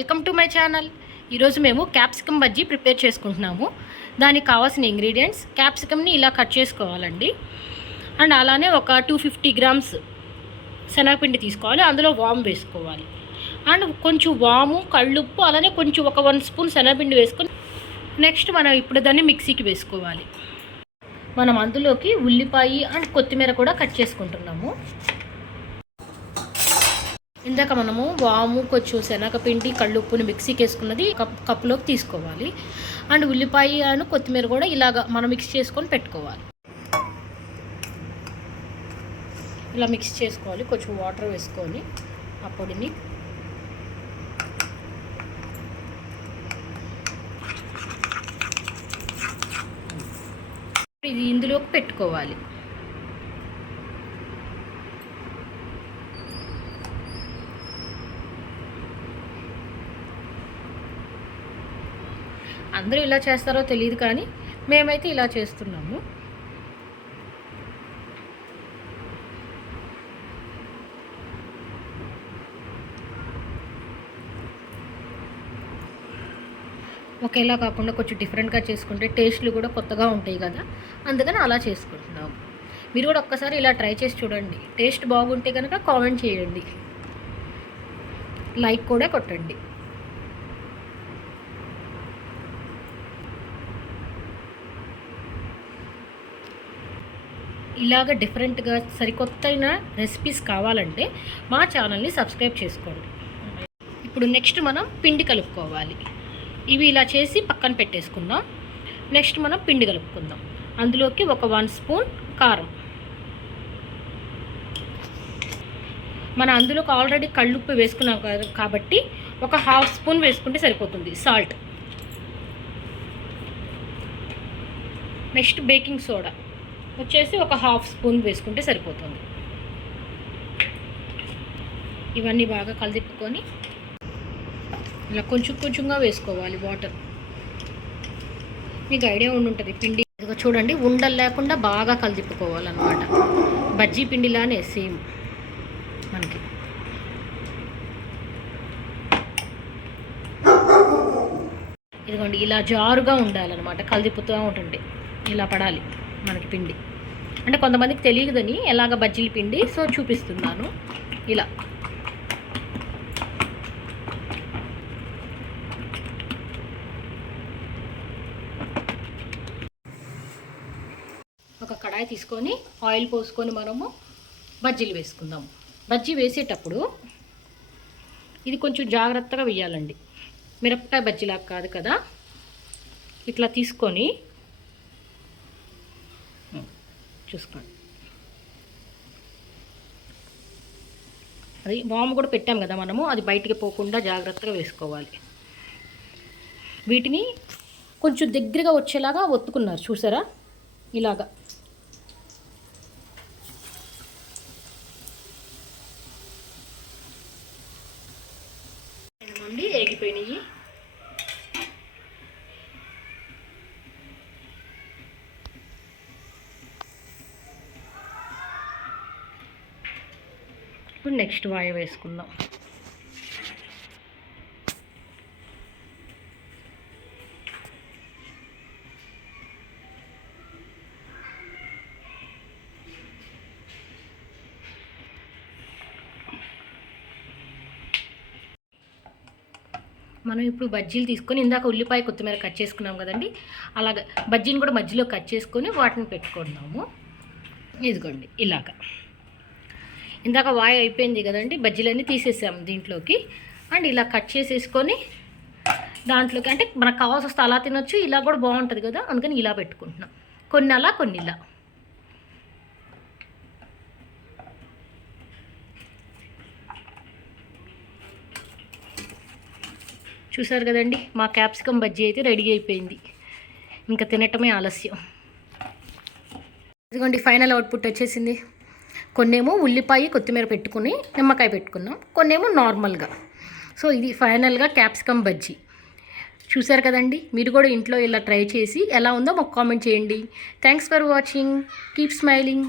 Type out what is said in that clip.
Welcome to my channel. ఈరోజు మేము capsicum bajji prepare చేసుకుంటున్నాము. దానికి కావాల్సిన ఇంగ్రీడియంట్స్ క్యాప్సికమ్ని ఇలా కట్ చేసుకోవాలండి. అండ్ అలానే ఒక టూ ఫిఫ్టీ గ్రామ్స్ శనగపిండి తీసుకోవాలి. అందులో వామ్ వేసుకోవాలి. అండ్ కొంచెం వాము కళ్ళుప్పు అలానే కొంచెం ఒక వన్ స్పూన్ శనగపిండి వేసుకొని నెక్స్ట్ మనం ఇప్పుడు దాన్ని మిక్సీకి వేసుకోవాలి. మనం అందులోకి ఉల్లిపాయ అండ్ కొత్తిమీర కూడా కట్ చేసుకుంటున్నాము. ఇందాక మనము వాము కొంచెం శనగపిండి కళ్ళుప్పుని మిక్సీకి వేసుకున్నది కప్ కప్పులోకి తీసుకోవాలి. అండ్ ఉల్లిపాయ అండ్ కొత్తిమీర కూడా ఇలాగ మనం మిక్స్ చేసుకొని పెట్టుకోవాలి. ఇలా మిక్స్ చేసుకోవాలి. కొంచెం వాటర్ వేసుకొని ఆ పొడిని. ఇది ఇందులోకి పెట్టుకోవాలి. అందరూ ఇలా చేస్తారో తెలియదు కానీ మేమైతే ఇలా చేస్తున్నాము. ఒకేలా కాకుండా కొంచెం డిఫరెంట్గా చేసుకుంటే టేస్ట్లు కూడా కొత్తగా ఉంటాయి కదా. అందుకని అలా చేసుకుంటున్నాము. మీరు కూడా ఒక్కసారి ఇలా ట్రై చేసి చూడండి. టేస్ట్ బాగుంటే కనుక కామెంట్ చేయండి. లైక్ కూడా కొట్టండి. ఇలాగ డిఫరెంట్గా సరికొత్తైన రెసిపీస్ కావాలంటే మా ఛానల్ని సబ్స్క్రైబ్ చేసుకోండి. ఇప్పుడు నెక్స్ట్ మనం పిండి కలుపుకోవాలి. ఇవి ఇలా చేసి పక్కన పెట్టేసుకుందాం. నెక్స్ట్ మనం పిండి కలుపుకుందాం. అందులోకి ఒక వన్ స్పూన్ కారం. మన అందులోకి ఆల్రెడీ కళ్ళుప్పు వేసుకున్నాం కాబట్టి ఒక హాఫ్ స్పూన్ వేసుకుంటే సరిపోతుంది. సాల్ట్ నెక్స్ట్ బేకింగ్ సోడా వచ్చేసి ఒక హాఫ్ స్పూన్ వేసుకుంటే సరిపోతుంది. ఇవన్నీ బాగా కలిదిప్పుకొని ఇలా కొంచెం కొంచెంగా వేసుకోవాలి వాటర్. మీకు ఐడియా ఉండి ఉంటుంది పిండి చూడండి ఉండలు లేకుండా బాగా కలిదిప్పుకోవాలన్నమాట. బజ్జీ పిండిలానే సేమ్ మనకి. ఇదిగోండి ఇలా జారుగా ఉండాలన్నమాట కలిదిప్పుతూ ఉంటుంది ఇలా పడాలి. మనకి పిండి. అంటే కొంతమందికి తెలియదని ఎలాగ బజ్జీల పిండి సో చూపిస్తున్నాను. ఇలా. ఒక కడాయి తీసుకొని ఆయిల్ పోసుకొని మనము బజ్జీలు వేసుకుందాం బజ్జీ వేసేటప్పుడు ఇది కొంచెం జాగ్రత్తగా వేయాలండి. మిరపకాయ బజ్జీలాగా కాదు కదా. ఇట్లా తీసుకొని చూసుకోండి. అది వాము కూడా పెట్టాం కదా మనము అది బయటికి పోకుండా జాగ్రత్తగా వేసుకోవాలి. వీటిని కొంచెం దగ్గరగా వచ్చేలాగా ఒత్తుకున్నారు చూసారా? ఇలాగా. నుండి ఏగిపోయినాయి. ఇప్పుడు నెక్స్ట్ వాయ వేసుకుందాం. మనం ఇప్పుడు బజ్జీలు తీసుకొని ఇందాక ఉల్లిపాయ కొత్తిమీర కట్ చేసుకున్నాం కదండి. అలాగ బజ్జీని కూడా మధ్యలో కట్ చేసుకొని వాటిని పెట్టుకుందాము. ఇదిగోండి ఇలాగా. ఇందాక వాయి అయిపోయింది కదండి బజ్జీలన్నీ తీసేసాము దీంట్లోకి. అండ్ ఇలా కట్ చేసేసుకొని దాంట్లోకి అంటే మనకు కావాల్సి వస్తే అలా తినొచ్చు ఇలా కూడా బాగుంటుంది కదా అందుకని ఇలా పెట్టుకుంటున్నాం. కొన్ని అలా కొన్ని ఇలా. చూసారు కదండి మా క్యాప్సికమ్ బజ్జీ అయితే రెడీ అయిపోయింది. ఇంకా తినటమే ఆలస్యం. ఇదిగోండి ఫైనల్ అవుట్పుట్ వచ్చేసింది. కొన్నేమో ఉల్లిపాయ కొత్తిమీర పెట్టుకుని నిమ్మకాయ పెట్టుకున్నాం. కొన్నేమో నార్మల్గా. సో ఇది ఫైనల్గా క్యాప్సికమ్ బజ్జీ. చూసారు కదండి? మీరు కూడా ఇంట్లో ఇలా ట్రై చేసి ఎలా ఉందో మాకు కామెంట్ చేయండి. Thanks for watching. Keep smiling.